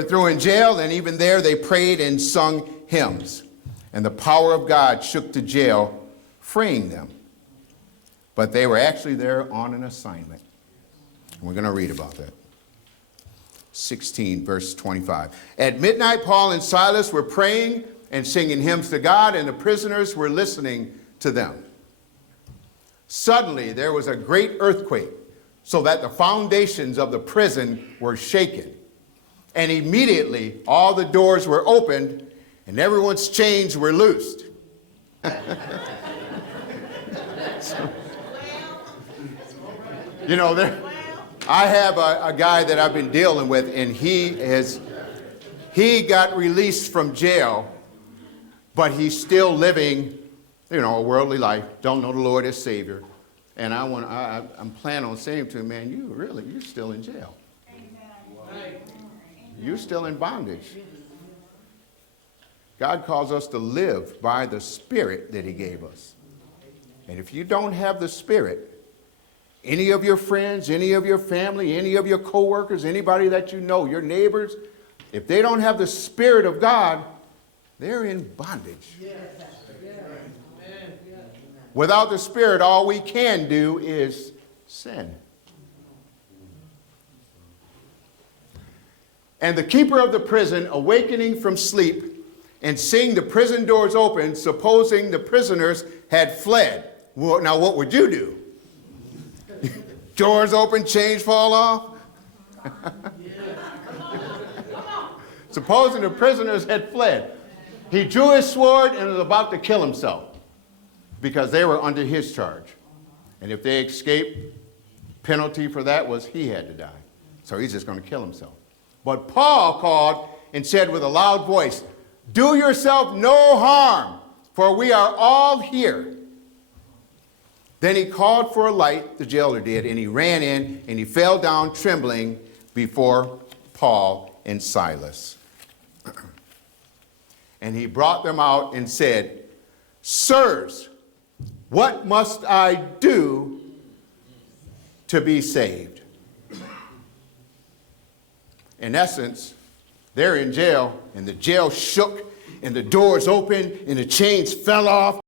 were thrown in jail, and even there they prayed and sung hymns. And the power of God shook the jail, freeing them. But they were actually there on an assignment. We're going to read about that. 16, verse 25. At midnight, Paul and Silas were praying and singing hymns to God, and the prisoners were listening to them. Suddenly, there was a great earthquake, so that the foundations of the prison were shaken. And immediately, all the doors were opened, and everyone's chains were loosed. You know, I have a guy that I've been dealing with, and he got released from jail, but he's still living, you know, a worldly life, don't know the Lord as Savior. And I'm planning on saying to him, man, you're still in jail. You're still in bondage. God calls us to live by the Spirit that he gave us. And if you don't have the Spirit, any of your friends, any of your family, any of your coworkers, anybody that you know, your neighbors, if they don't have the Spirit of God, they're in bondage. Without the Spirit, all we can do is sin. And the keeper of the prison, awakening from sleep and seeing the prison doors open, supposing the prisoners had fled. Well, now what would you do? Doors open, chains fall off? Supposing the prisoners had fled. He drew his sword and was about to kill himself because they were under his charge. And if they escaped, penalty for that was he had to die. So he's just going to kill himself. But Paul called and said with a loud voice, "Do yourself no harm, for we are all here." Then he called for a light, the jailer did, and he ran in and he fell down trembling before Paul and Silas. And he brought them out and said, "Sirs, what must I do to be saved?" In essence, they're in jail, and the jail shook, and the doors opened, and the chains fell off.